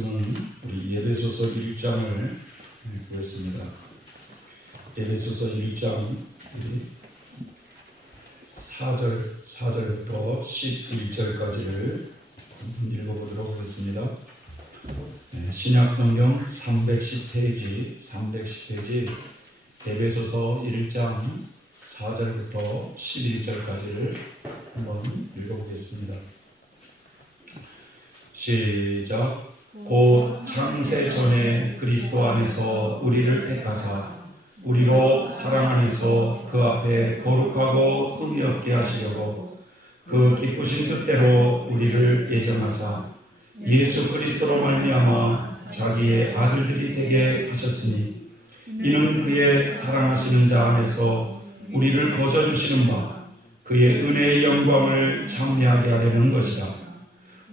말씀은 우리 에베소서 1장을 보겠습니다. 에베소서 1장 4절부터 11절까지를 읽어보도록 하겠습니다. 신약성경 310페이지 에베소서 1장 4절부터 11절까지를 한번 읽어보겠습니다. 시작. 곧 창세 전에 그리스도 안에서 우리를 택하사 우리로 사랑 안에서 그 앞에 거룩하고 흠이 없게 하시려고 그 기쁘신 뜻대로 우리를 예정하사 예수 그리스도로 말미암아 자기의 아들들이 되게 하셨으니 이는 그의 사랑하시는 자 안에서 우리를 거저주시는 바 그의 은혜의 영광을 찬미하게 하려는 것이다.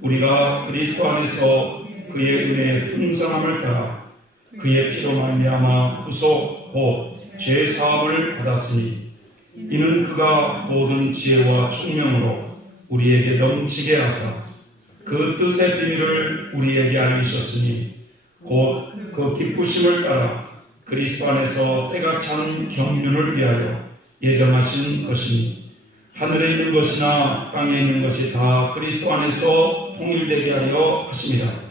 우리가 그리스도 안에서 그의 은혜의 풍성함을 따라 그의 피로 말미암아 구속 곧 죄 사함을 받았으니 이는 그가 모든 지혜와 총명으로 우리에게 넘치게 하사 그 뜻의 비밀을 우리에게 알리셨으니 곧 그 기쁘심을 따라 그리스도 안에서 때가 찬 경륜을 위하여 예정하신 것이니 하늘에 있는 것이나 땅에 있는 것이 다 그리스도 안에서 통일되게 하려 하십니다.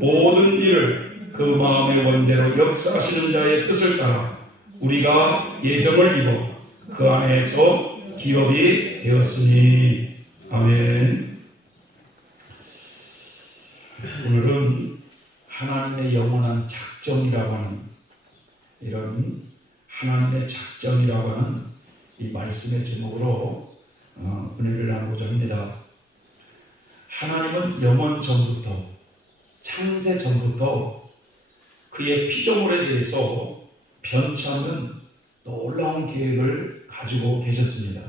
모든 일을 그 마음의 원대로 역사하시는 자의 뜻을 따라 우리가 예정을 입어 그 안에서 기업이 되었으니. 아멘. 오늘은 하나님의 영원한 작정이라고 하는 이런 하나님의 작정이라고 하는 이 말씀의 제목으로 은혜를 나누고자 합니다. 하나님은 영원 전부터 창세 전부터 그의 피조물에 대해서 변치 않는 놀라운 계획을 가지고 계셨습니다.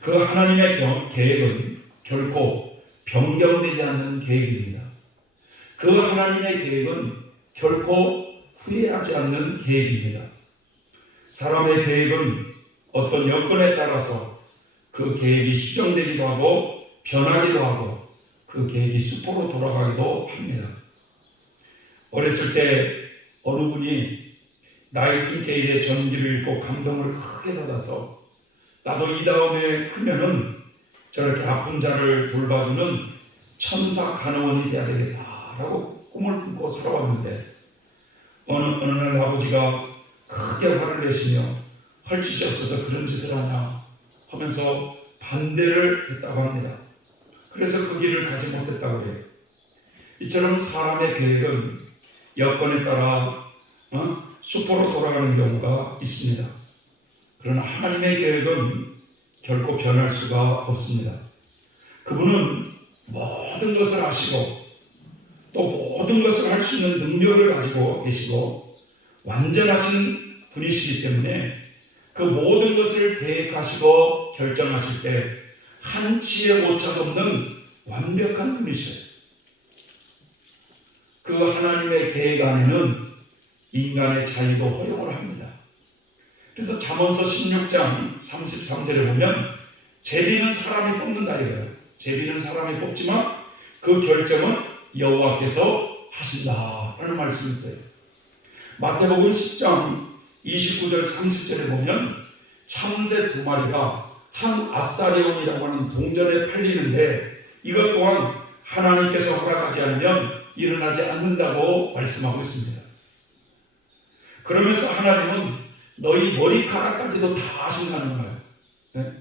그 하나님의 계획은 결코 변경되지 않는 계획입니다. 그 하나님의 계획은 결코 후회하지 않는 계획입니다. 사람의 계획은 어떤 여건에 따라서 그 계획이 수정되기도 하고 변하기도 하고 그 계획이 수포로 돌아가기도 합니다. 어렸을 때 어느 분이 나이팅게일의 전기를 읽고 감동을 크게 받아서 나도 이 다음에 크면은 저렇게 아픈 자를 돌봐주는 천사 간호원이 되어야 되겠다라고 꿈을 품고 살아왔는데 어느 날 아버지가 크게 화를 내시며 할 짓이 없어서 그런 짓을 하냐 하면서 반대를 했다고 합니다. 그래서 그 길을 가지 못했다고 해요. 이처럼 사람의 계획은 여건에 따라 수포로 돌아가는 경우가 있습니다. 그러나 하나님의 계획은 결코 변할 수가 없습니다. 그분은 모든 것을 아시고 또 모든 것을 할 수 있는 능력을 가지고 계시고 완전하신 분이시기 때문에 그 모든 것을 계획하시고 결정하실 때 한치의 오차도 없는 완벽한 분이셔요. 그 하나님의 계획 안에는 인간의 자유도 허용을 합니다. 그래서 잠언서 16장 33절에 보면 제비는 사람이 뽑는다 이거예요. 제비는 사람이 뽑지만 그 결정은 여호와께서 하신다라는 말씀이 있어요. 마태복음 10장 29절 30절에 보면 참새 두 마리가 한 아사리온이라고 하는 동전에 팔리는데 이것 또한 하나님께서 허락하지 않으면 일어나지 않는다고 말씀하고 있습니다. 그러면서 하나님은 너희 머리카락까지도 다 아신다는 거예요. 네?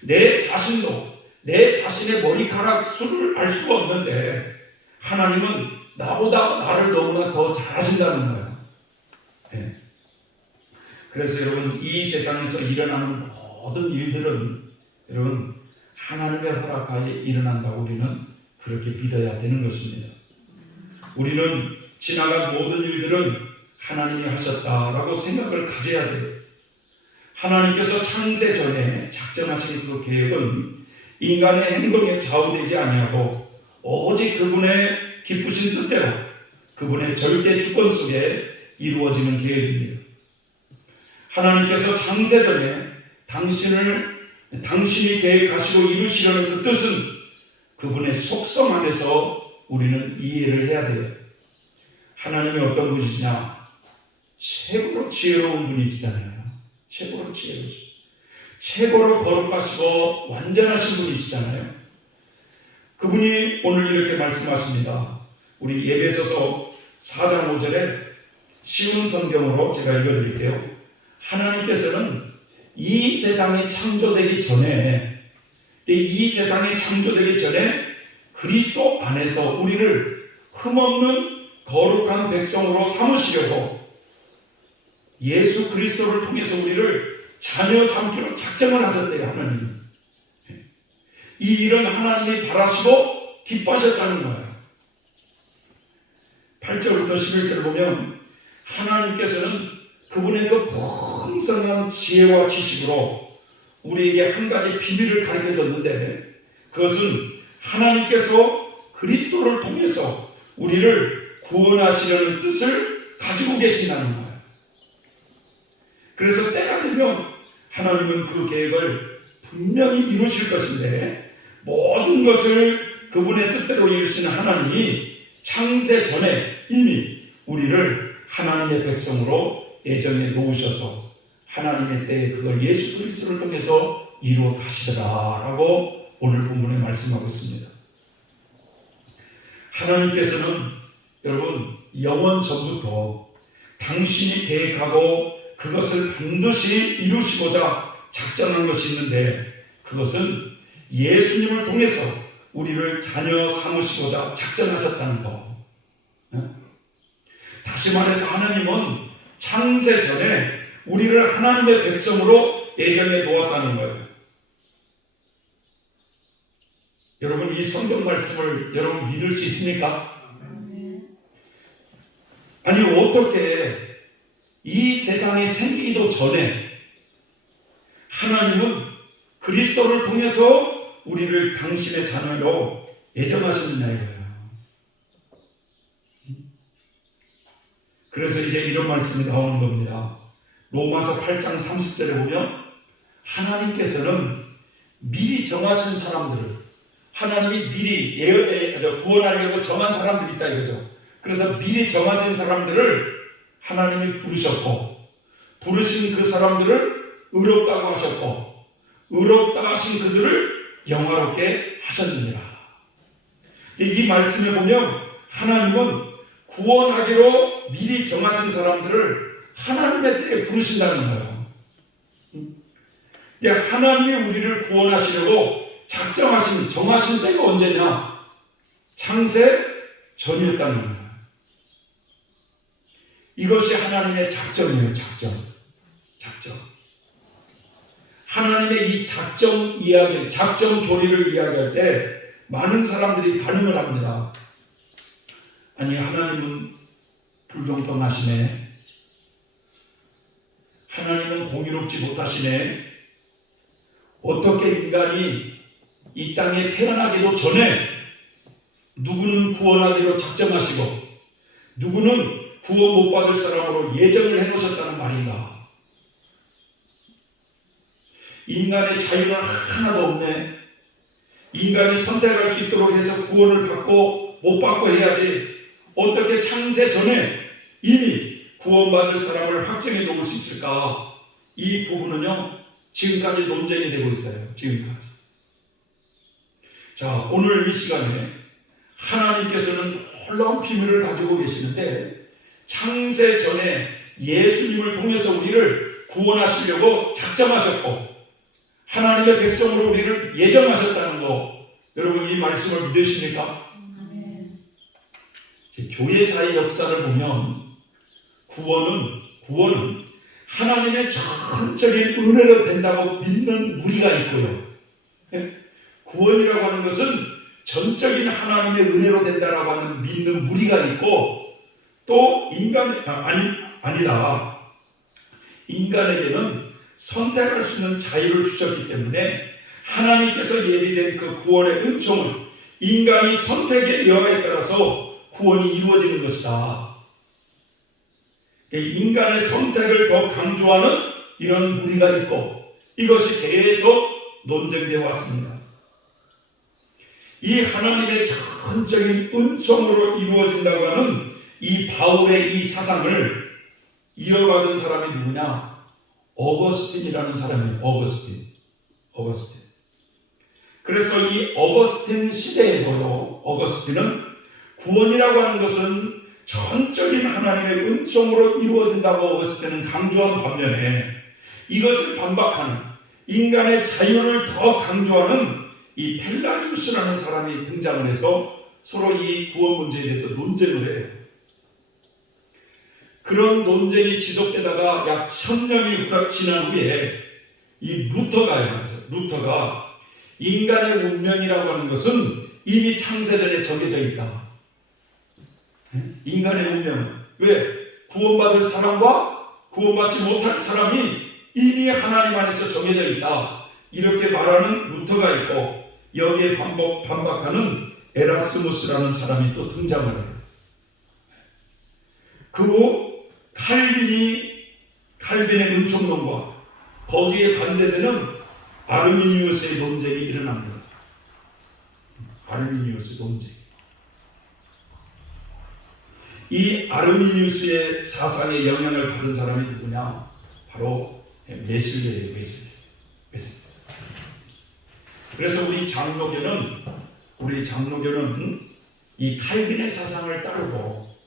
내 자신도 내 자신의 머리카락 수를 알 수가 없는데 하나님은 나보다 나를 너무나 더 잘 아신다는 거예요. 네. 그래서 여러분 이 세상에서 일어나는 모든 일들은 여러분 하나님의 허락하에 일어난다고 우리는 그렇게 믿어야 되는 것입니다. 우리는 지나간 모든 일들은 하나님이 하셨다라고 생각을 가져야 돼요. 하나님께서 창세 전에 작정하신 그 계획은 인간의 행동에 좌우되지 아니하고 오직 그분의 기쁘신 뜻대로 그분의 절대 주권 속에 이루어지는 계획입니다. 하나님께서 창세 전에 당신이 계획하시고 이루시려는 그 뜻은 그분의 속성 안에서 우리는 이해를 해야 돼요. 하나님이 어떤 분이시냐? 최고로 지혜로운 분이시잖아요. 최고로 지혜로우시고 최고로 거룩하시고 완전하신 분이시잖아요. 그분이 오늘 이렇게 말씀하십니다. 우리 예배소서 4장 5절에 쉬운 성경으로 제가 읽어드릴게요. 하나님께서는 이 세상이 창조되기 전에 그리스도 안에서 우리를 흠없는 거룩한 백성으로 삼으시려고 예수 그리스도를 통해서 우리를 자녀 삼기로 작정을 하셨대요. 하나님. 이 일은 하나님이 바라시고 기뻐하셨다는 거예요. 8절부터 11절 보면 하나님께서는 그분의 그 풍성한 지혜와 지식으로 우리에게 한 가지 비밀을 가르쳐 줬는데, 그것은 하나님께서 그리스도를 통해서 우리를 구원하시려는 뜻을 가지고 계신다는 거예요. 그래서 때가 되면 하나님은 그 계획을 분명히 이루실 것인데, 모든 것을 그분의 뜻대로 이루시는 하나님이 창세 전에 이미 우리를 하나님의 백성으로 예정에 놓으셔서 하나님의 때에 그걸 예수 그리스도를 통해서 이루어 가시더라라고 오늘 본문에 말씀하고 있습니다. 하나님께서는 여러분 영원 전부터 당신이 계획하고 그것을 반드시 이루시고자 작정한 것이 있는데, 그것은 예수님을 통해서 우리를 자녀 삼으시고자 작정하셨다는 것. 다시 말해서 하나님은 창세 전에 우리를 하나님의 백성으로 예정해 놓았다는 거예요. 여러분 이 성경 말씀을 여러분 믿을 수 있습니까? 아니 어떻게 이 세상이 생기기도 전에 하나님은 그리스도를 통해서 우리를 당신의 자녀로 예정하셨느냐 이거예요. 그래서 이제 이런 말씀이 나오는 겁니다. 로마서 8장 30절에 보면 하나님께서는 미리 정하신 사람들을, 하나님이 미리 구원하려고 정한 사람들이 있다 이거죠. 그래서 미리 정하신 사람들을 하나님이 부르셨고, 부르신 그 사람들을 의롭다고 하셨고, 의롭다 하신 그들을 영화롭게 하셨느니라. 이 말씀에 보면 하나님은 구원하기로 미리 정하신 사람들을 하나님의 때에 부르신다는 거예요. 하나님이 우리를 구원하시려고 정하신 때가 언제냐? 창세 전이었다는 거예요. 이것이 하나님의 작정이에요. 작정. 하나님의 이 작정 교리를 이야기할 때 많은 사람들이 반응을 합니다. 아니 하나님은 불공평하시네. 하나님은 공의롭지 못하시네. 어떻게 인간이 이 땅에 태어나기도 전에 누구는 구원하기로 작정하시고 누구는 구원 못 받을 사람으로 예정을 해놓으셨다는 말인가? 인간의 자유가 하나도 없네. 인간이 선택할 수 있도록 해서 구원을 받고 못 받고 해야지 어떻게 창세 전에 이미 구원받을 사람을 확정해 놓을 수 있을까? 이 부분은요 지금까지 논쟁이 되고 있어요. 지금까지. 자, 오늘 이 시간에 하나님께서는 놀라운 비밀을 가지고 계시는데, 창세 전에 예수님을 통해서 우리를 구원하시려고 작정하셨고 하나님의 백성으로 우리를 예정하셨다는 거, 여러분 이 말씀을 믿으십니까? 교회사의 역사를 보면 구원은 하나님의 전적인 은혜로 된다고 믿는 무리가 있고요. 구원이라고 하는 것은 전적인 하나님의 은혜로 된다라고 하는 믿는 무리가 있고, 또 아니다. 인간에게는 선택할 수 있는 자유를 주셨기 때문에 하나님께서 예비된 그 구원의 은총을 인간이 선택의 여하에 따라서 구원이 이루어지는 것이다. 인간의 선택을 더 강조하는 이런 무리가 있고, 이것이 계속 논쟁되어 왔습니다. 이 하나님의 전적인 은총으로 이루어진다고 하는 이 바울의 이 사상을 이어받은 사람이 누구냐? 어거스틴이라는 사람이에요. 어거스틴. 그래서 이 어거스틴 시대에도요, 어거스틴은 구원이라고 하는 것은 전적인 하나님의 은총으로 이루어진다고 어거스틴은 강조한 반면에 이것을 반박하는 인간의 자유를 더 강조하는 이 펠라기우스라는 사람이 등장을 해서 서로 이 구원 문제에 대해서 논쟁을 해요. 그런 논쟁이 지속되다가 약 1000년이 지난 후에 이 루터가 인간의 운명이라고 하는 것은 이미 창세전에 정해져 있다. 인간의 운명은 왜? 구원받을 사람과 구원받지 못할 사람이 이미 하나님 안에서 정해져 있다. 이렇게 말하는 루터가 있고 여기에 반박하는 에라스무스라는 사람이 또 등장을 해요. 그 후 칼빈의 은총론과 거기에 반대되는 아르미니우스의 논쟁이 일어납니다. 아르미니우스 논쟁. 이 아르미니우스의 사상에 영향을 받은 사람이 누구냐? 바로 웨슬리예요. 웨슬리. 그래서 우리 장로교는 이 칼빈의 사상을 따르고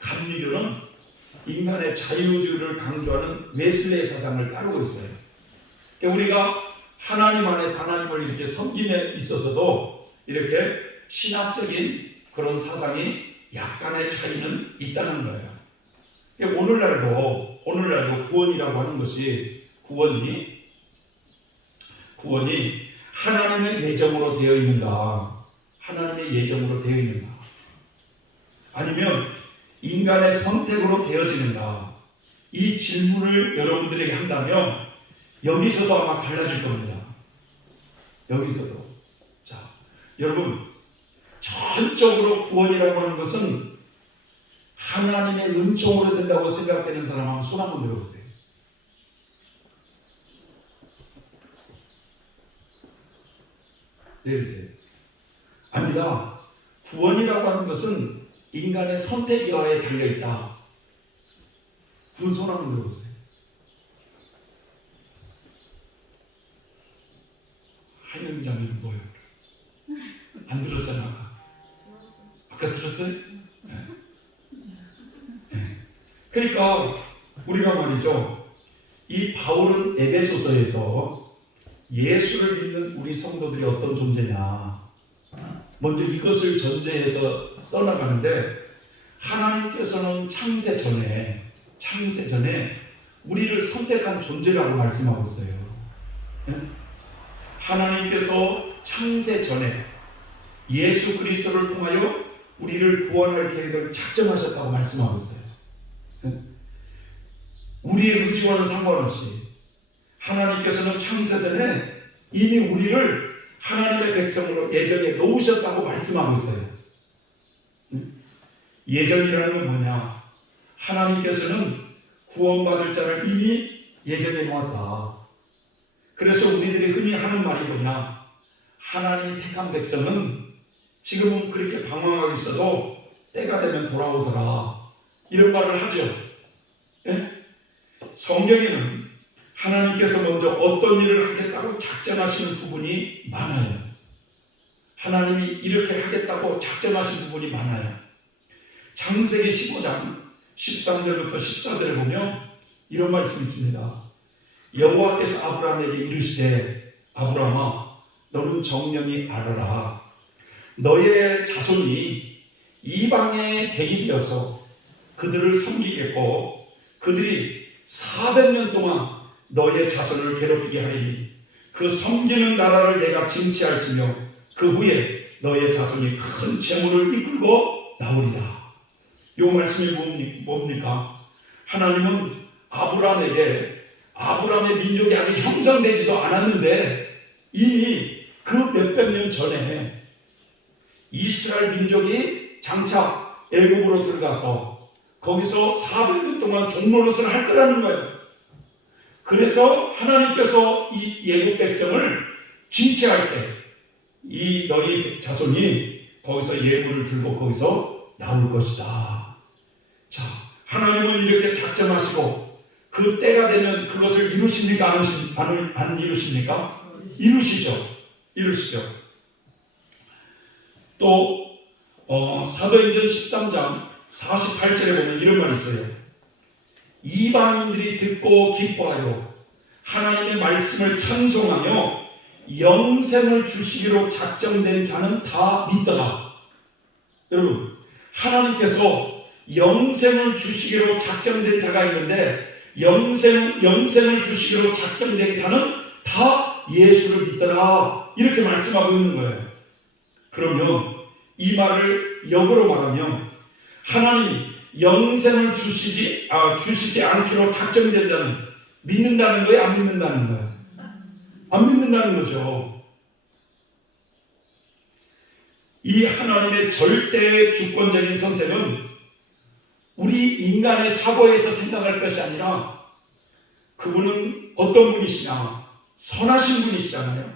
감리교는 인간의 자유주의를 강조하는 웨슬리의 사상을 따르고 있어요. 그러니까 우리가 하나님 안에서 하나님을 이렇게 섬김에 있어서도 이렇게 신학적인 그런 사상이 약간의 차이는 있다는 거예요. 그러니까 오늘날도 구원이라고 하는 것이 구원이 하나님의 예정으로 되어 있는가? 아니면 인간의 선택으로 되어지는가? 이 질문을 여러분들에게 한다면 여기서도 아마 갈라질 겁니다. 여기서도. 자, 여러분, 전적으로 구원이라고 하는 것은 하나님의 은총으로 된다고 생각되는 사람 한번 손 한번 들어보세요. 내리세요. 아니다. 구원이라고 하는 것은 인간의 선택이와에 달려있다. 그런 손 한번 들어보세요. 하영장님 뭐예요? 안 들었잖아. 아까 들었어요? 네. 그러니까 우리가 말이죠. 이 바울은 에베소서에서 예수를 믿는 우리 성도들이 어떤 존재냐. 먼저 이것을 전제해서 써나가는데 하나님께서는 창세 전에 우리를 선택한 존재라고 말씀하고 있어요. 하나님께서 창세 전에 예수 그리스도를 통하여 우리를 구원할 계획을 작정하셨다고 말씀하고 있어요. 우리의 의지와는 상관없이 하나님께서는 창세 전에 이미 우리를 하나님의 백성으로 예정에 놓으셨다고 말씀하고 있어요. 예정이라는 건 뭐냐? 하나님께서는 구원받을 자를 이미 예정에 놓았다. 그래서 우리들이 흔히 하는 말이 뭐냐? 하나님이 택한 백성은 지금은 그렇게 방황하고 있어도 때가 되면 돌아오더라. 이런 말을 하죠. 네? 성경에는 하나님께서 먼저 어떤 일을 하겠다고 작정하시는 부분이 많아요. 하나님이 이렇게 하겠다고 작정하신 부분이 많아요. 창세기 15장 13절부터 14절에 보면 이런 말씀이 있습니다. 여호와께서 아브라함에게 이르시되 아브라함아 너는 정령이 알아라. 너의 자손이 이방에 객이 되어서 그들을 섬기겠고 그들이 400년 동안 너의 자손을 괴롭히게 하리니 그 섬기는 나라를 내가 징치할지며 그 후에 너의 자손이 큰 재물을 이끌고 나오리라. 이 말씀이 뭡니까? 하나님은 아브라함의 민족이 아직 형성되지도 않았는데 이미 그 몇백 년 전에 이스라엘 민족이 장차 애국으로 들어가서 거기서 400년 동안 종노릇을 할 거라는 거예요. 그래서 하나님께서 이 애국 백성을 징치할 때 이 너희 자손이 거기서 예물을 들고 거기서 나올 것이다. 자, 하나님은 이렇게 작정하시고 그 때가 되면 그것을 이루십니까? 안 이루십니까? 이루시죠. 또 사도행전 13장 48절에 보면 이런 말이 있어요. 이방인들이 듣고 기뻐하여 하나님의 말씀을 찬송하며 영생을 주시기로 작정된 자는 다 믿더라. 여러분, 하나님께서 영생을 주시기로 작정된 자가 있는데 영생을 주시기로 작정된 자는 다 예수를 믿더라. 이렇게 말씀하고 있는 거예요. 그러면 이 말을 역으로 말하면 하나님이 영생을 주시지 않기로 작정된 자는 믿는다는 거예요? 안 믿는다는 거예요? 안 믿는다는 거죠. 이 하나님의 절대 주권적인 선택은 우리 인간의 사고에서 생각할 것이 아니라 그분은 어떤 분이시냐? 선하신 분이시잖아요.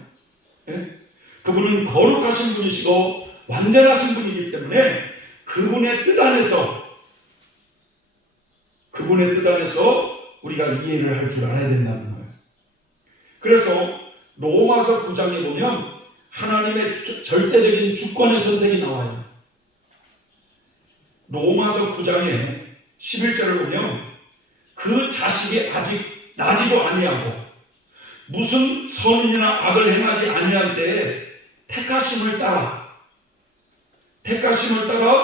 예? 그분은 거룩하신 분이시고 완전하신 분이기 때문에 그분의 뜻 안에서 우리가 이해를 할 줄 알아야 된다는 거예요. 그래서 로마서 9장에 보면 하나님의 절대적인 주권의 선택이 나와요. 로마서 9장에 11절을 보면 그 자식이 아직 나지도 아니하고 무슨 선이나 악을 행하지 아니할 때에 택하심을 따라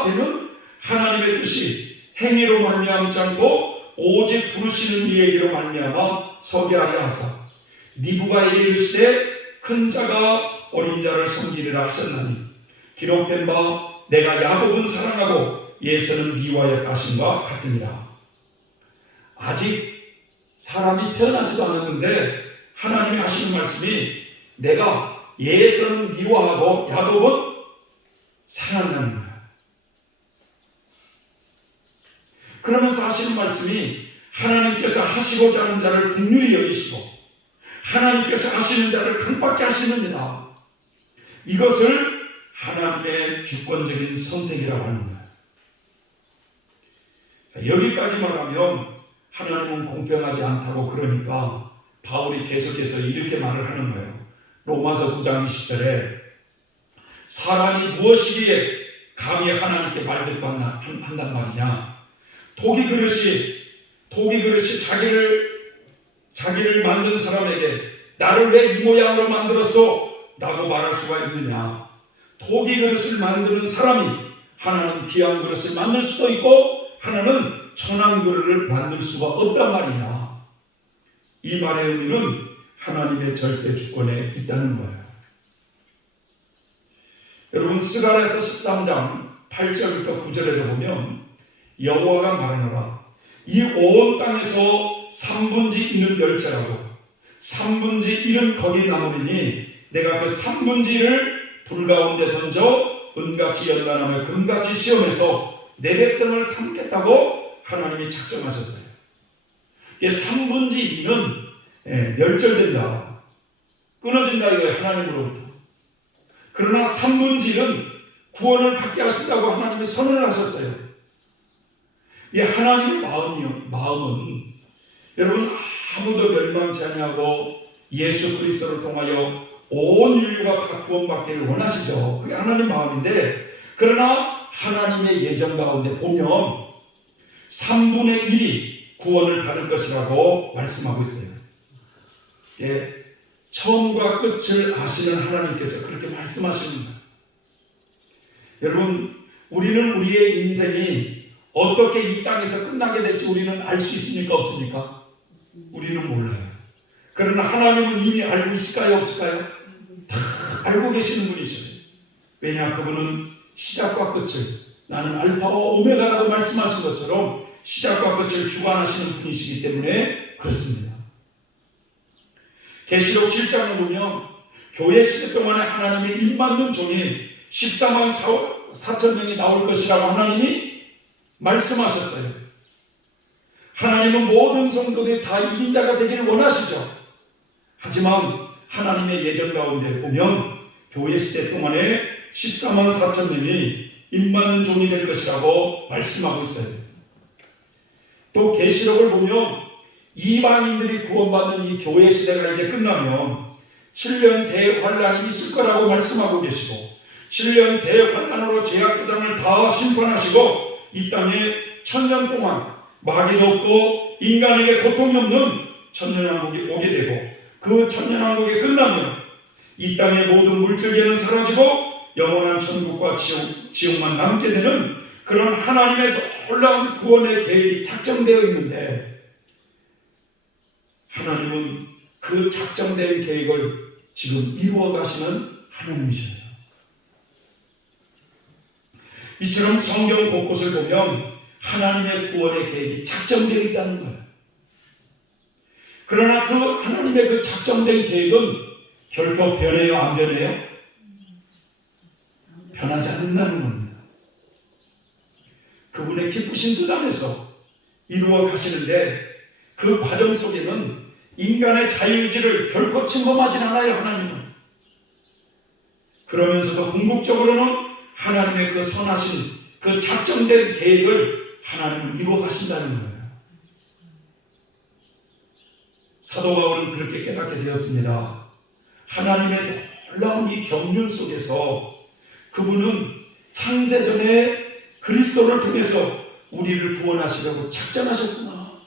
되는 하나님의 뜻이 행위로 말미암지 않고 오직 부르시는 이에게로 말미암아 서게 하려 하사 니부가 이르시되 큰 자가 어린 자를 섬기리라 하셨나니 기록된 바 내가 야곱은 사랑하고 예서는 미워하였다 하심과 같으니라. 아직 사람이 태어나지도 않았는데 하나님이 하시는 말씀이 내가 예서는 미워하고 야곱은 사랑한다는 거예요. 그러면서 하시는 말씀이 하나님께서 하시고자 하는 자를 긍휼히 여기시고 하나님께서 하시는 자를 강팍게 하시느니라. 이것을 하나님의 주권적인 선택이라고 하는 거예요. 여기까지만 하면 하나님은 공평하지 않다고 그러니까 바울이 계속해서 이렇게 말을 하는 거예요. 로마서 9장 20절에 사람이 무엇이기에 감히 하나님께 말듣고 한단 말이냐. 독이 그릇이 자기를 만든 사람에게 나를 왜 이 모양으로 만들었어? 라고 말할 수가 있느냐. 독이 그릇을 만드는 사람이 하나는 귀한 그릇을 만들 수도 있고 하나는 천한 그릇을 만들 수가 없단 말이냐. 이 말의 의미는 하나님의 절대 주권에 있다는 거예요. 여러분 스가랴서 13장 8절부터 9절에도 보면 여호와가 말하노라 이 온 땅에서 3분의 1은 멸절하고 3분의 1은 거기 남으리니 내가 그 3분의 1을 불 가운데 던져 은같이 연단하며 금같이 시험해서 내 백성을 삼겠다고 하나님이 작정하셨어요. 이게 3분의 2는 멸절된다. 끊어진다 이거예요. 하나님으로부터. 그러나 3분의 1은 구원을 받게 하신다고 하나님이 선언을 하셨어요. 이 하나님의 마음은 여러분 아무도 멸망치 아니하고 예수 그리스도를 통하여 온 인류가 다 구원받기를 원하시죠. 그게 하나님의 마음인데 그러나 하나님의 예정 가운데 보면 3분의 1이 구원을 받을 것이라고 말씀하고 있어요. 처음과 끝을 아시는 하나님께서 그렇게 말씀하시는 거예요. 여러분 우리는 우리의 인생이 어떻게 이 땅에서 끝나게 될지 우리는 알 수 있습니까? 없습니까? 우리는 몰라요. 그러나 하나님은 이미 알고 있을까요? 없을까요? 다 알고 계시는 분이시죠. 왜냐? 그분은 시작과 끝을 나는 알파와 오메가라고 말씀하신 것처럼 시작과 끝을 주관하시는 분이시기 때문에 그렇습니다. 계시록 7장을 보면 교회 시대 동안에 하나님의 입맞는 종이 14만 4천 명이 나올 것이라고 하나님이 말씀하셨어요. 하나님은 모든 성도들이 다 이긴 자가 되기를 원하시죠. 하지만 하나님의 예정 가운데 보면 교회 시대 동안에 14만 4천 명이 임맞는 종이 될 것이라고 말씀하고 있어요. 또 계시록을 보면 이방인들이 구원받는 이 교회 시대가 이제 끝나면 7년 대환란이 있을 거라고 말씀하고 계시고 7년 대환란으로 죄악 세상을 다 심판하시고 이 땅에 1000년 동안 마귀도 없고 인간에게 고통이 없는 천년왕국이 오게 되고 그 천년왕국이 끝나면 이 땅의 모든 물질계는 사라지고 영원한 천국과 지옥만 남게 되는 그런 하나님의 놀라운 구원의 계획이 작정되어 있는데 하나님은 그 작정된 계획을 지금 이루어 가시는 하나님이셔요. 이처럼 성경 곳곳을 보면 하나님의 구원의 계획이 작정되어 있다는 거예요. 그러나 그 하나님의 그 작정된 계획은 결코 변해요? 안 변해요? 변하지 않는다는 겁니다. 그분의 기쁘신 뜻 안에서 이루어 가시는데 그 과정 속에는 인간의 자유의지를 결코 침범하진 않아요. 하나님은. 그러면서도 궁극적으로는 하나님의 그 선하신 그 작정된 계획을 하나님은 이루어 가신다는 거예요. 사도 바울은 그렇게 깨닫게 되었습니다. 하나님의 놀라운 이 경륜 속에서 그분은 창세전에 그리스도를 통해서 우리를 구원하시려고 작정하셨구나.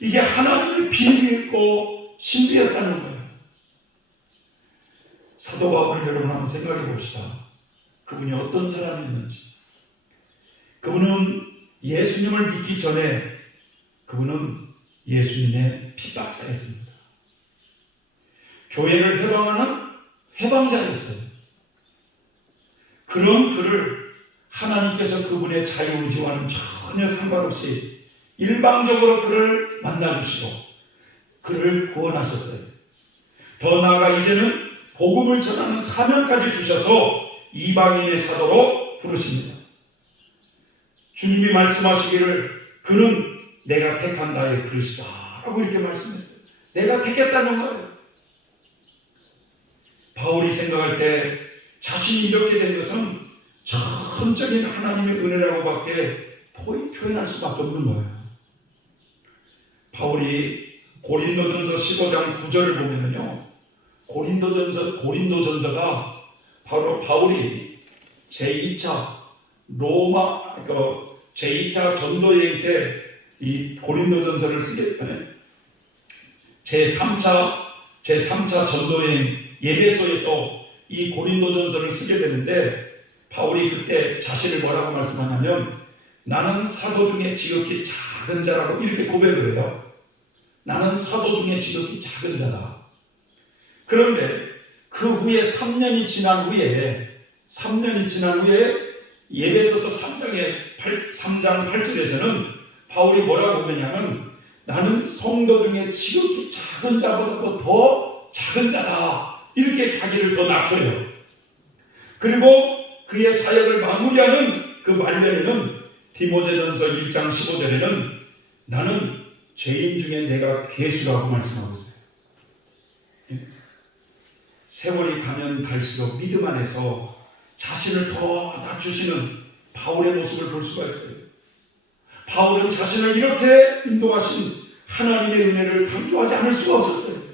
이게 하나님의 비밀이었고 신비였다는 거예요. 사도 바울을 여러분 한번 생각해 봅시다. 그분이 어떤 사람이었는지. 그분은 예수님을 믿기 전에 그분은 예수님의 핍박자였습니다. 교회를 해방하는 해방자였어요. 그런 그를 하나님께서 그분의 자유의지와는 전혀 상관없이 일방적으로 그를 만나주시고 그를 구원하셨어요. 더 나아가 이제는 복음을 전하는 사명까지 주셔서 이방인의 사도로 부르십니다. 주님이 말씀하시기를 그는 내가 택한 나의 그릇이다 라고 이렇게 말씀했어요. 내가 택했다는 거예요. 바울이 생각할 때 자신이 이렇게 된 것은 전적인 하나님의 은혜라고 밖에 표현할 수밖에 없는 거예요. 바울이 고린도전서 15장 9절을 보면요, 고린도전서가 바로 바울이 제2차 제2차 전도여행 때 이 고린도전서를 쓰게 되는 제3차 전도여행 예배소에서 이 고린도전서를 쓰게 되는데 바울이 그때 자신을 뭐라고 말씀하냐면 나는 사도 중에 지극히 작은 자라고 이렇게 고백을 해요. 나는 사도 중에 지극히 작은 자다. 그런데 그 후에 3년이 지난 후에 예배소서 3장 8절에서는 바울이 뭐라고 보냐면 나는 성도 중에 지극히 작은 자보다도 더 작은 자다. 이렇게 자기를 더 낮춰요. 그리고 그의 사역을 마무리하는 그 말년에는 디모데전서 1장 15절에는 나는 죄인 중에 내가 괴수라고 말씀하고 있어요. 세월이 가면 갈수록 믿음 안에서 자신을 더 낮추시는 바울의 모습을 볼 수가 있어요. 바울은 자신을 이렇게 인도하신 하나님의 은혜를 강조하지 않을 수가 없었어요.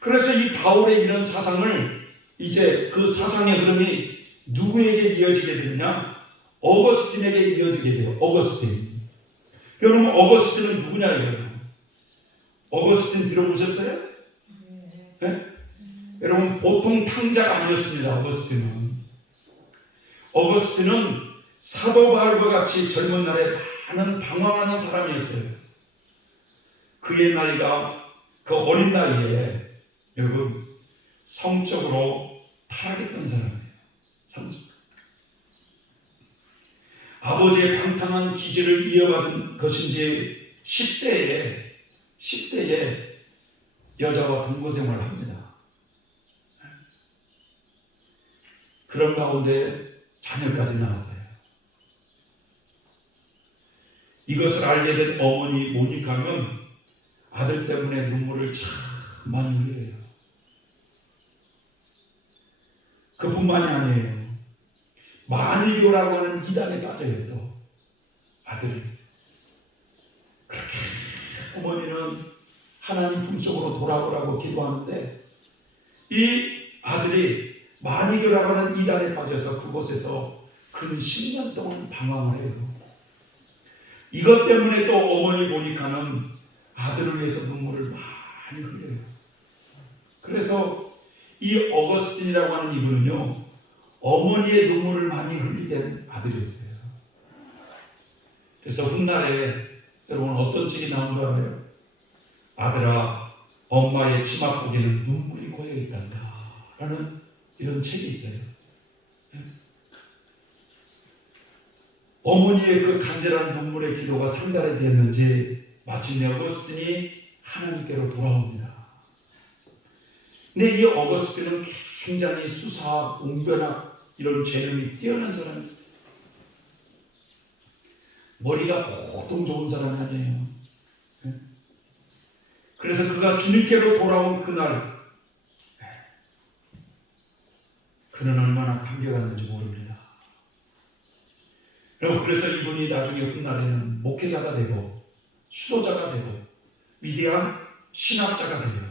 그래서 이 바울의 이런 사상을 이제 그 사상의 흐름이 누구에게 이어지게 되느냐? 어거스틴에게 이어지게 돼요. 어거스틴. 여러분 어거스틴은 누구냐고요? 어거스틴 들어보셨어요? 네? 여러분 보통 탕자가 아니었습니다. 어거스틴은 사도 바울과 같이 젊은 날에 많은 방황하는 사람이었어요. 그의 나이가 그 어린 나이에 여러분 성적으로 타락했던 사람이에요. 아버지의 방탕한 기질을 이어받은 것인지 10대에 여자와 동거 생활을 합니다. 그런 가운데 자녀까지 낳았어요. 이것을 알게 된 어머니 모니카는 아들 때문에 눈물을 참 많이 흘려요. 그뿐만이 아니에요. 만유교라고 하는 이단에 빠져요. 또 아들이 그렇게 어머니는 하나님 품속으로 돌아오라고 기도하는데 이 아들이 만유교라고 하는 이단에 빠져서 그곳에서 근 10년 동안 방황을 해요. 이것 때문에 또 어머니 보니까는 아들을 위해서 눈물을 많이 흘려요. 그래서 이 어거스틴이라고 하는 이분은요, 어머니의 눈물을 많이 흘리던 아들이었어요. 그래서 훗날에 여러분 어떤 책이 나온 줄 알아요? 아들아, 엄마의 치맛보기는 눈물이 고여있단다 라는 이런 책이 있어요. 어머니의 그 간절한 눈물의 기도가 상달이 되었는지 마침내 어거스틴이 하나님께로 돌아옵니다. 근데 이 어거스틴은 굉장히 수사학, 웅변학 이런 재능이 뛰어난 사람이었어요. 머리가 보통 좋은 사람이 아니에요. 그래서 그가 주님께로 돌아온 그날 그는 얼마나 감격했는지 모릅니다. 그래서 이분이 나중에 훗날에는 목회자가 되고 수도자가 되고 위대한 신학자가 돼요.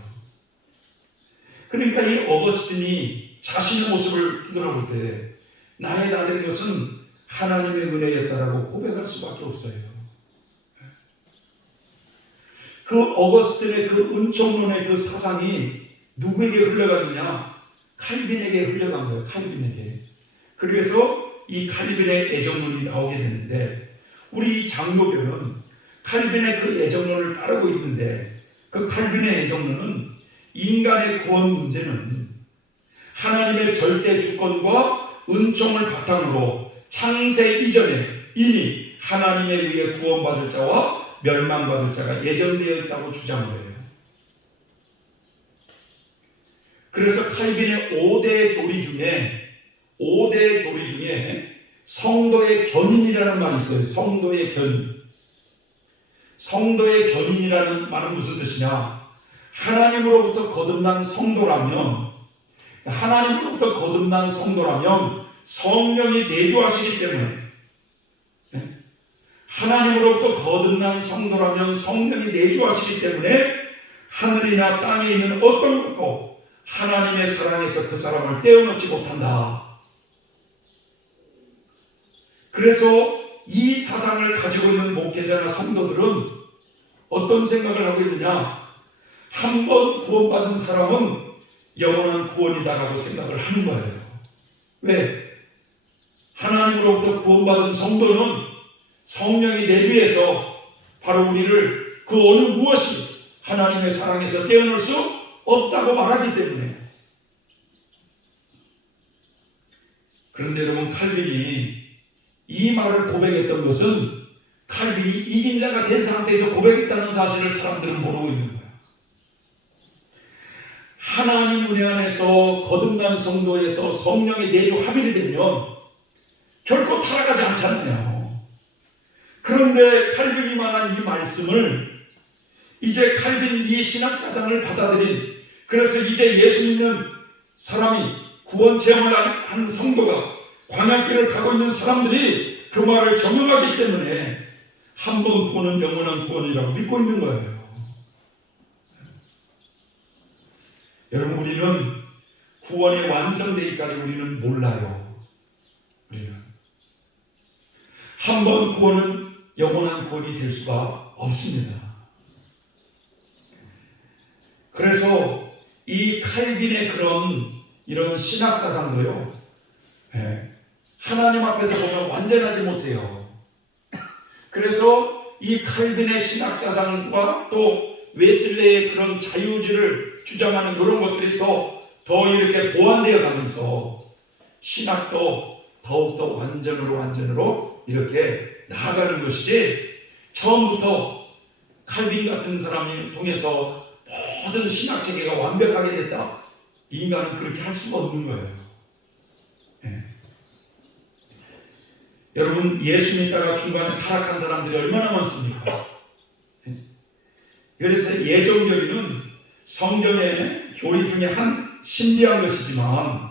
그러니까 이 어거스틴이 자신의 모습을 뒤돌아볼 때 나의 나된 것은 하나님의 은혜였다라고 고백할 수밖에 없어요. 그 어거스틴의 그 은총론의 그 사상이 누구에게 흘러갔느냐? 칼빈에게 흘러간 거예요. 칼빈에게. 그래서 이 칼빈의 애정론이 나오게 됐는데 우리 장로교는 칼빈의 그 애정론을 따르고 있는데 그 칼빈의 애정론은 인간의 구원 문제는 하나님의 절대 주권과 은총을 바탕으로 창세 이전에 이미 하나님에 의해 구원받을 자와 멸망받을 자가 예정되어 있다고 주장을 해요. 그래서 칼빈의 5대 교리 중에 성도의 견인이라는 말이 있어요. 성도의 견인. 성도의 견인이라는 말은 무슨 뜻이냐? 하나님으로부터 거듭난 성도라면 성령이 내주하시기 때문에 하나님으로부터 거듭난 성도라면 성령이 내주하시기 때문에 하늘이나 땅에 있는 어떤 것도 하나님의 사랑에서 그 사람을 떼어놓지 못한다. 그래서 이 사상을 가지고 있는 목회자나 성도들은 어떤 생각을 하고 있느냐? 한 번 구원받은 사람은 영원한 구원이다라고 생각을 하는 거예요. 왜? 하나님으로부터 구원받은 성도는 성령이 내주해서 바로 우리를 그 어느 무엇이 하나님의 사랑에서 떼어놓을 수 없다고 말하기 때문에. 그런데 여러분, 칼빈이 이 말을 고백했던 것은 칼빈이 이긴 자가 된 상태에서 고백했다는 사실을 사람들은 모르고 있는 거예요. 하나님 은혜 안에서 거듭난 성도에서 성령의 내주 합일이 되면 결코 타락하지 않잖아요. 그런데 칼빈이 말한 이 말씀을 이제 칼빈이 이 신학사상을 받아들인, 그래서 이제 예수 믿는 사람이 구원 체험을 하는 성도가 광야길을 가고 있는 사람들이 그 말을 적용하기 때문에 한 번 구원은 영원한 구원이라고 믿고 있는 거예요. 여러분, 우리는 구원이 완성되기까지 우리는 몰라요. 우리는 한 번 구원은 영원한 구원이 될 수가 없습니다. 그래서 이 칼빈의 이런 신학 사상도요, 하나님 앞에서 보면 완전하지 못해요. 그래서 이 칼빈의 신학 사상과 또 웨슬레의 그런 자유주의를 주장하는 이런 것들이 더 이렇게 보완되어 가면서 신학도 더욱더 완전으로 이렇게 나아가는 것이지, 처음부터 칼빈 같은 사람을 통해서 모든 신학 체계가 완벽하게 됐다, 인간은 그렇게 할 수가 없는 거예요. 여러분, 예수 믿다가 중간에 타락한 사람들이 얼마나 많습니까? 그래서 예정교리는 성경의 교리 중에 한 신비한 것이지만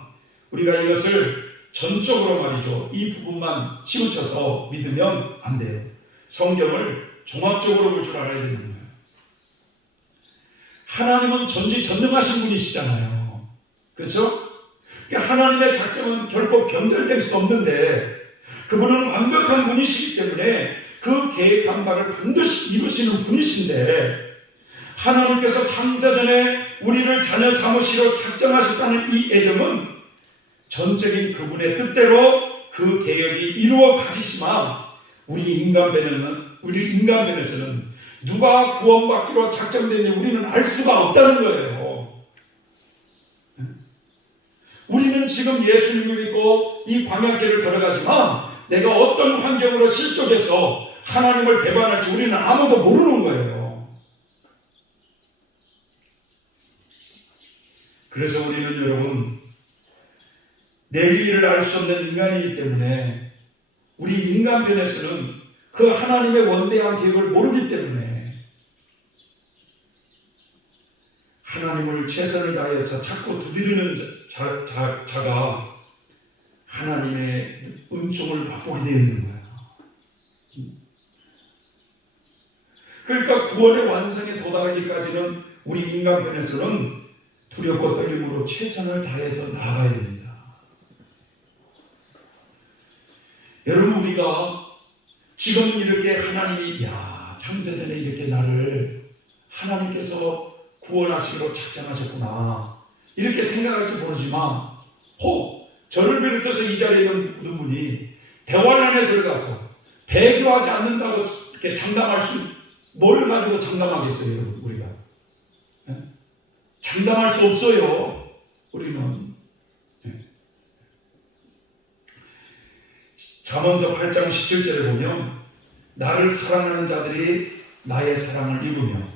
우리가 이것을 전적으로 말이죠. 이 부분만 치우쳐서 믿으면 안 돼요. 성경을 종합적으로 볼 줄 알아야 되는 거예요. 하나님은 전지전능하신 분이시잖아요. 그렇죠? 그러니까 하나님의 작정은 결코 변절될 수 없는데 그분은 완벽한 분이시기 때문에 그 계획한 바를 반드시 이루시는 분이신데 하나님께서 창세전에 우리를 자녀 삼으시러 작정하셨다는 이 애정은 전적인 그분의 뜻대로 그 계획이 이루어 가지지만 우리 인간변에서는 누가 구원받기로 작정되니 우리는 알 수가 없다는 거예요. 우리는 지금 예수님을 믿고 이 광야길을 걸어가지만 내가 어떤 환경으로 실족해서 하나님을 배반할지 우리는 아무도 모르는 거예요. 그래서 우리는 여러분 내일을 알 수 없는 인간이기 때문에 우리 인간편에서는 그 하나님의 원대한 계획을 모르기 때문에 하나님을 최선을 다해서 자꾸 두드리는 자가 하나님의 은총을 맛보게 되어 있는 거예요. 그러니까 구원의 완성에 도달하기까지는 우리 인간편에서는 두렵고 떨림으로 최선을 다해서 나아가야 됩니다. 여러분 우리가 지금 이렇게 하나님이 창세전에 이렇게 나를 하나님께서 구원하시기로 작정하셨구나 이렇게 생각할지 모르지만 저를 비롯해서 이 자리에 있는 분이 대환란에 들어가서 배교하지 않는다고 이렇게 장담할 뭘 가지고 장담하겠어요 여러분 우리가 장담할 수 없어요. 우리는 잠언서 8장 17절에 보면 나를 사랑하는 자들이 나의 사랑을 입으며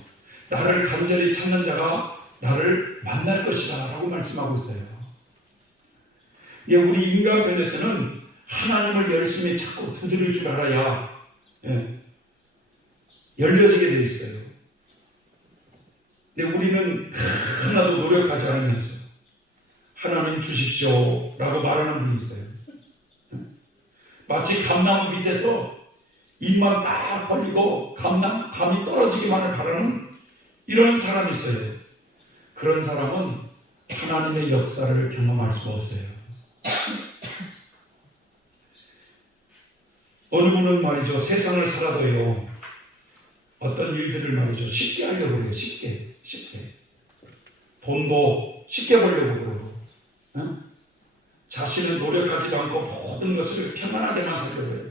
나를 간절히 찾는 자가 나를 만날 것이다 라고 말씀하고 있어요. 우리 인간편에서는 하나님을 열심히 찾고 두드릴 줄 알아야 열려지게 되어 있어요. 근데 우리는 하나도 노력하지 않으면서 하나님 주십시오 라고 말하는 분이 있어요. 마치 감나무 밑에서 입만 딱 벌리고 감이 떨어지기만을 바라는 이런 사람이 있어요. 그런 사람은 하나님의 역사를 경험할 수가 없어요. 어느 분은 말이죠 세상을 살아도요 어떤 일들을 말이죠 쉽게 하려고 그래요. 쉽게 돈도 쉽게 벌려고 그러고 자신은 노력하지도 않고 모든 것을 평안하게만 살려고 해요.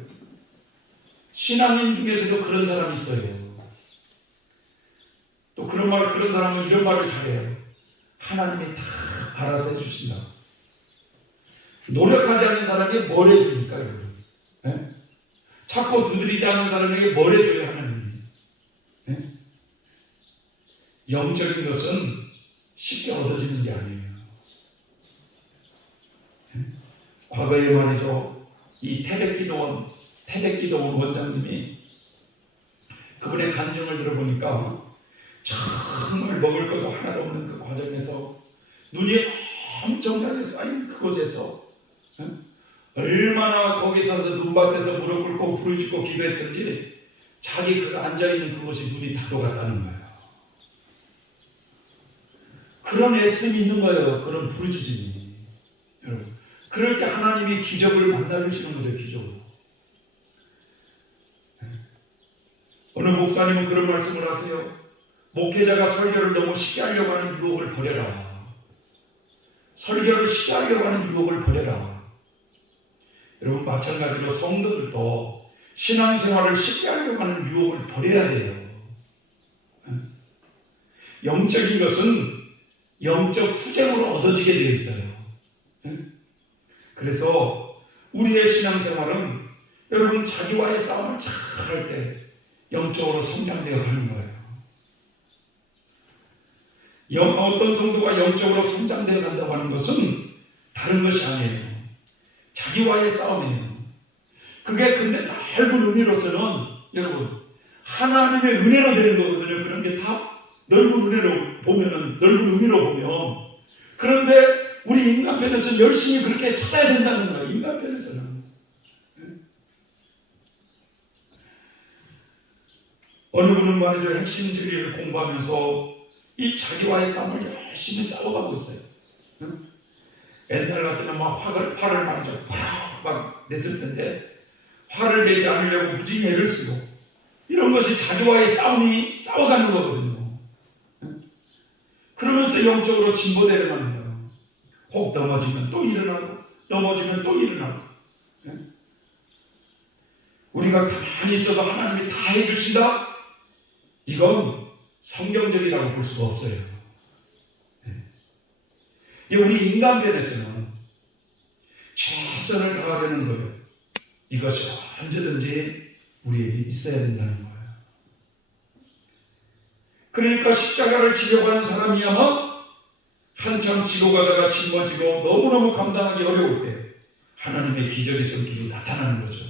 신앙인 중에서도 그런 사람이 있어요. 또 그런 사람은 이런 말을 잘해요. 하나님이 다 알아서 해주신다. 노력하지 않는 사람에게 뭘 해줍니까? 자꾸 두드리지 않는 사람에게 뭘 해줘요 하나님이? 영적인 것은 쉽게 얻어지는 게 아니에요. 과거에 말이죠 이 태백기도원 원장님이 그분의 간증을 들어보니까 정말 먹을 것도 하나도 없는 그 과정에서 눈이 엄청나게 쌓인 그곳에서 얼마나 거기 서서 눈밭에서 무릎 꿇고 부르짖고 기도했던지 자기 그 앉아있는 그곳이 눈이 다 녹았다는 거예요. 그런 애씀이 있는 거예요. 그런 부르짖음이. 여러분 그럴 때 하나님이 기적을 만나주시는 거죠. 기적으로. 어느 목사님은 그런 말씀을 하세요. 목회자가 설교를 너무 쉽게 하려고 하는 유혹을 버려라. 설교를 쉽게 하려고 하는 유혹을 버려라. 여러분 마찬가지로 성도들도 신앙생활을 쉽게 하려고 하는 유혹을 버려야 돼요. 영적인 것은 영적 투쟁으로 얻어지게 되어 있어요. 그래서 우리의 신앙생활은 여러분 자기와의 싸움을 잘 할 때 영적으로 성장되어 가는 거예요. 어떤 성도가 영적으로 성장되어 간다고 하는 것은 다른 것이 아니에요. 자기와의 싸움이에요. 그게 근데 넓은 의미로서는 여러분 하나님의 은혜로 되는 거거든요. 그런 게 다 넓은 은혜로 보면은 넓은 의미로 보면 그런데 우리 인간편에서 열심히 그렇게 찾아야 된다는 거예요. 인간편에서는. 어느 분은 말이죠. 핵심 진리를 공부하면서 이 자기와의 싸움을 열심히 싸워가고 있어요. 옛날 같으면 막 화를 말이죠. 막 냈을 텐데 화를 내지 않으려고 무지 애를 쓰고 이런 것이 자기와의 싸워가는 거거든요. 그러면서 영적으로 진보되려는 거예요. 혹 넘어지면 또 일어나고 넘어지면 또 일어나고. 우리가 가만히 있어도 하나님이 다 해주신다? 이건 성경적이라고 볼 수가 없어요. 우리 인간편에서는 최선을 다하려는 노력, 이것이 언제든지 우리에게 있어야 된다는 거예요. 그러니까 십자가를 지려고 하는 사람이야말로 한참 지고 가다가 짊어지고 너무너무 감당하기 어려울 때 하나님의 기적의 성격이 나타나는 거죠.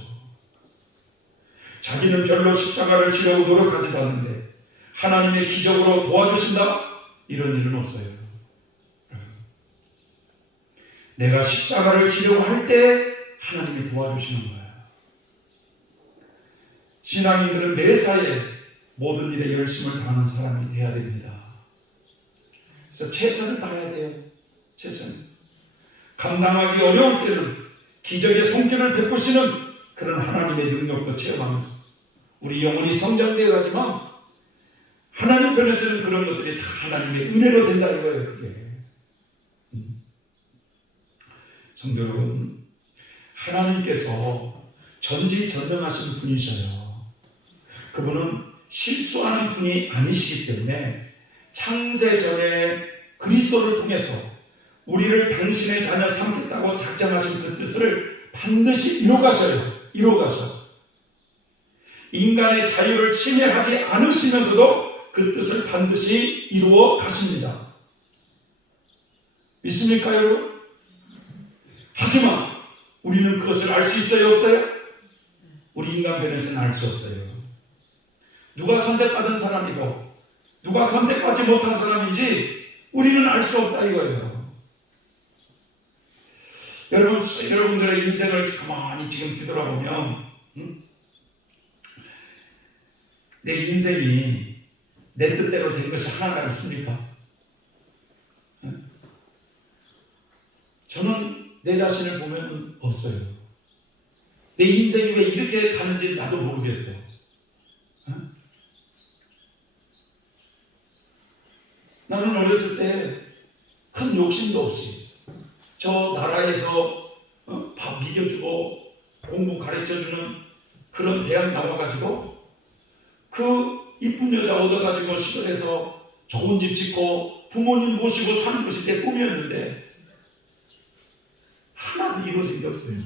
자기는 별로 십자가를 지려고 노력하지도 않는데 하나님의 기적으로 도와주신다? 이런 일은 없어요. 내가 십자가를 지려고 할 때 하나님이 도와주시는 거예요. 신앙인들은 매사에 모든 일에 열심을 다하는 사람이 되어야 됩니다. 그래서 최선을 다해야 돼요. 최선. 감당하기 어려울 때는 기적의 손길을 베푸시는 그런 하나님의 능력도 체험하면서 우리 영혼이 성장되어 가지만 하나님 편에서는 그런 것들이 다 하나님의 은혜로 된다 이거예요. 그게. 성도 여러분, 하나님께서 전지전능하신 분이셔요. 그분은 실수하는 분이 아니시기 때문에 창세 전에 그리스도를 통해서 우리를 당신의 자녀 삼겠다고 작정하신 그 뜻을 반드시 이루어가셔요. 인간의 자유를 침해하지 않으시면서도 그 뜻을 반드시 이루어 가십니다. 믿습니까, 여러분? 하지만 우리는 그것을 알 수 있어요, 없어요? 우리 인간변에서는 알 수 없어요. 누가 선택받은 사람이고 누가 선택받지 못한 사람인지 우리는 알 수 없다 이거예요. 여러분들의 인생을 가만히 지금 뒤돌아보면 내 인생이 내 뜻대로 된 것이 하나가 있습니까? 저는 내 자신을 보면 없어요. 내 인생이 왜 이렇게 가는지 나도 모르겠어요. 나는 어렸을 때 큰 욕심도 없이 저 나라에서 밥 먹여주고 공부 가르쳐주는 그런 대학 나와가지고 그 이쁜 여자 얻어가지고 시골에서 좋은 집 짓고 부모님 모시고 사는 것이 내 꿈이었는데 하나도 이루어진 게 없어요.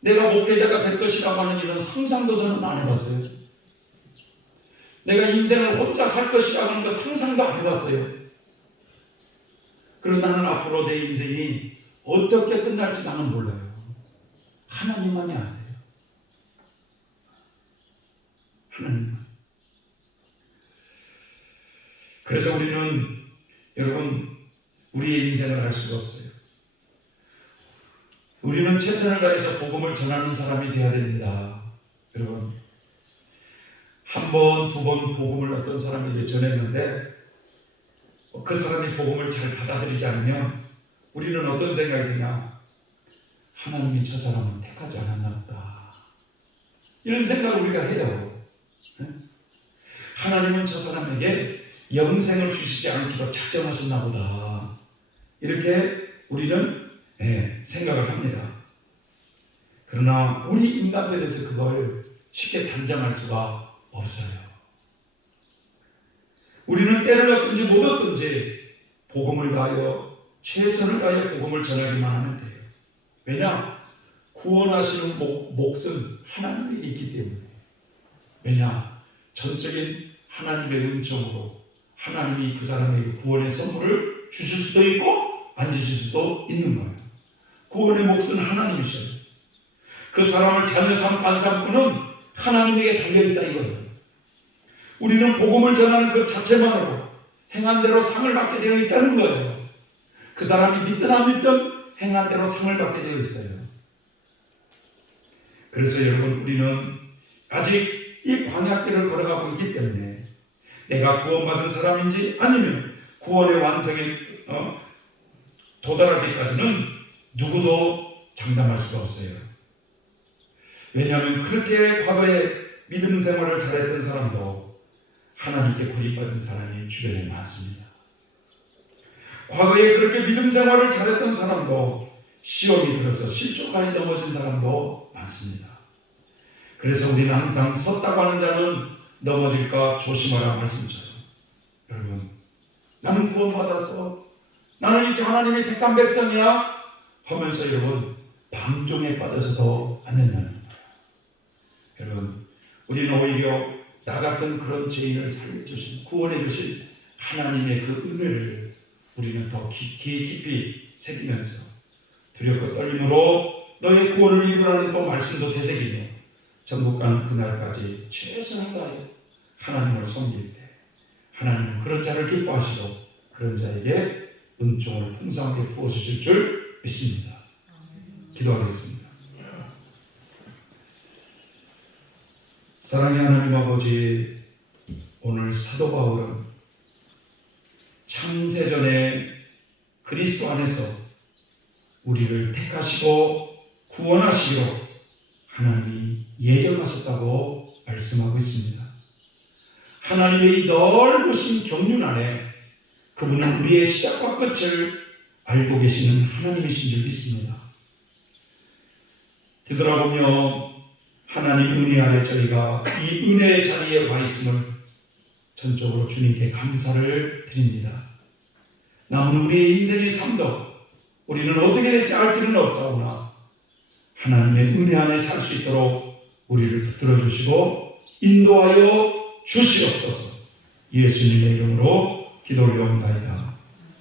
내가 목회자가 될 것이라고 하는 이런 상상도 저는 안 해봤어요. 내가 인생을 혼자 살 것이라고 하는 거 상상도 안 해봤어요. 그리고 나는 앞으로 내 인생이 어떻게 끝날지 나는 몰라요. 하나님만이 아세요. 하나님만. 그래서 우리는 여러분 우리의 인생을 알 수가 없어요. 우리는 최선을 다해서 복음을 전하는 사람이 되어야 됩니다. 여러분 한 번, 두 번 복음을 어떤 사람에게 전했는데 그 사람이 복음을 잘 받아들이지 않으면 우리는 어떤 생각이 드냐? 하나님이 저 사람을 택하지 않았나 보다. 이런 생각을 우리가 해요. 하나님은 저 사람에게 영생을 주시지 않기로 작정하셨나 보다. 이렇게 우리는 생각을 합니다. 그러나 우리 인간들에서 그걸 쉽게 단정할 수가 없어요. 우리는 때를 얻든지 못 얻든지 복음을 다하여 최선을 다하여 복음을 전하기만 하면 돼요. 왜냐? 구원하시는 몫은 하나님에게 있기 때문에. 왜냐? 전적인 하나님의 은총으로 하나님이 그 사람에게 구원의 선물을 주실 수도 있고 안 주실 수도 있는 거예요. 구원의 몫은 하나님이셔요. 그 사람을 자녀 삼고 안 삼고는 하나님에게 달려있다 이거예요. 우리는 복음을 전하는 그 자체만으로 행한 대로 상을 받게 되어 있다는 거예요. 그 사람이 믿든 안 믿든 행한 대로 상을 받게 되어 있어요. 그래서 여러분, 우리는 아직 이 광야길을 걸어가고 있기 때문에 내가 구원받은 사람인지 아니면 구원의 완성에 도달하기까지는 누구도 장담할 수가 없어요. 왜냐하면 그렇게 과거에 믿음 생활을 잘했던 사람도 하나님께 고립받은 사람이 주변에 많습니다. 과거에 그렇게 믿음 생활을 잘했던 사람도 시험이 들어서 실족하게 넘어진 사람도 많습니다. 그래서 우리는 항상 섰다고 하는 자는 넘어질까 조심하라 말씀처럼, 여러분, 나는 구원받았어, 나는 이제 하나님의 택한 백성이야 하면서 여러분 방종에 빠져서도 안 된다는 거예요. 여러분, 우리는 오히려 나 같은 그런 죄인을 살려주신, 구원해주신 하나님의 그 은혜를 우리는 더 깊이 새기면서 두렵고 떨림으로 너의 구원을 이루라는 또 말씀도 되새기며 천국 가는 그날까지 최선을 다해 하나님을 섬길 때 하나님은 그런 자를 기뻐하시고 그런 자에게 은총을 풍성하게 부어주실 줄 믿습니다. 기도하겠습니다. 사랑의 하나님 아버지, 오늘 사도 바울은 창세전에 그리스도 안에서 우리를 택하시고 구원하시기로 하나님이 예정하셨다고 말씀하고 있습니다. 하나님의 이 넓으신 경륜 안에 그분은 우리의 시작과 끝을 알고 계시는 하나님이신 줄 믿습니다. 되돌아보며 하나님 은혜 안에 저희가 이 은혜의 자리에 와 있음을 전적으로 주님께 감사를 드립니다. 남은 우리의 인생의 삶도 우리는 어떻게 될지 알 길은 없사오나 하나님의 은혜 안에 살 수 있도록 우리를 붙들어 주시고 인도하여 주시옵소서. 예수님의 이름으로 기도 올려옵나이다.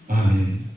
아멘.